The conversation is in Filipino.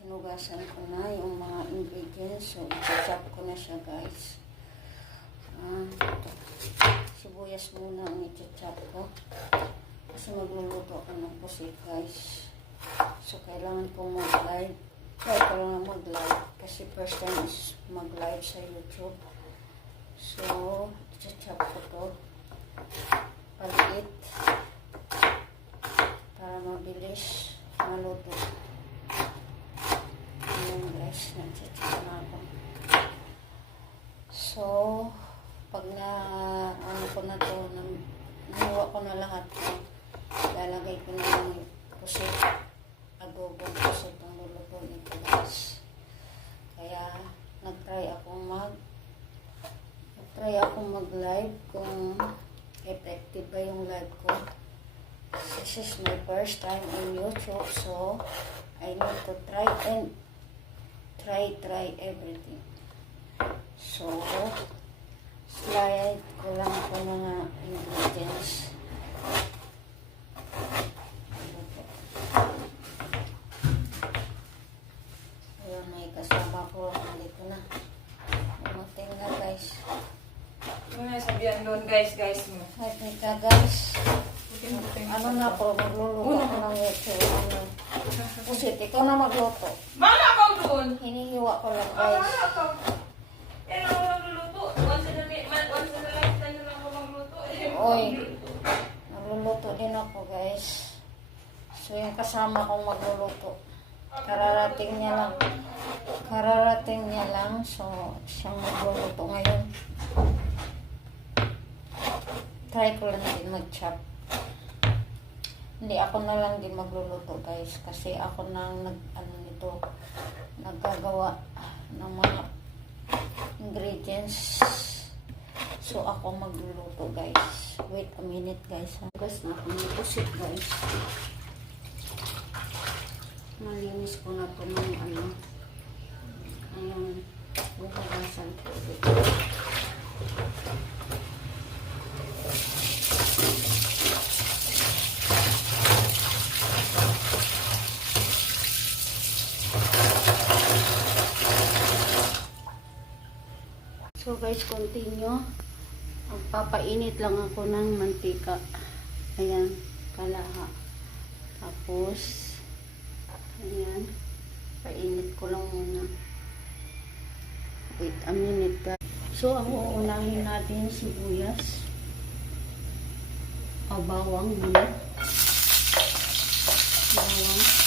Sinugasan ko na yung mga ingredients. So, i-chop ko na siya, guys. Sibuyas muna ang i-chop ko. Kasi magluluto ako ng pusit, guys. So, kailangan kong mag-live. Try ko lang mag-live. Kasi first time is mag-live sa YouTube. So, i-chop ko to. Paliit. Para mabilis maluto. Ayan, guys. Nag-chop na ako. So, pag ano ko na to, nahiwa ko na lahat ko. Lalagay ko na yung pusit. Adobong pusit ang luluto nito, guys. Kaya, nag-try akong mag-live kung effective ba yung live ko. This is my first time in YouTube, so I need to try and try everything. So, slide ko lang po mga ingredients. Ayan, may kasama ko. Nandito na. Umating na, guys. Ano na sabihan doon, guys mo. Hi, Mika, guys. Ano na po, magluluto ko ng YouTube. Pusit, ikaw na magluto. Mana ka doon? Hinihiwa ko lang, Mana guys. ka? Eh, ano magluluto? Once in a lifetime na lang ako magluto. Oy, nagluluto din ako, guys. So, yung kasama kong magluluto. Kararating niya lang. So, siyang magluluto ngayon. Try ko lang din mag-chop. Hindi, ako na lang din magluluto, guys. Kasi ako nang naggagawa ng mga ingredients. So, ako magluluto, guys. Wait a minute, guys. Guys, na ako pusit, guys. Malinis ko na po ng ayun, bukasan ko ulit. So guys, continue. Magpapainit lang ako ng mantika. Ayan, kalaha. Tapos, ayan, painit ko lang muna. Wait a minute, guys. So, ang uunahin natin sibuyas. O, bawang muna. Bawang.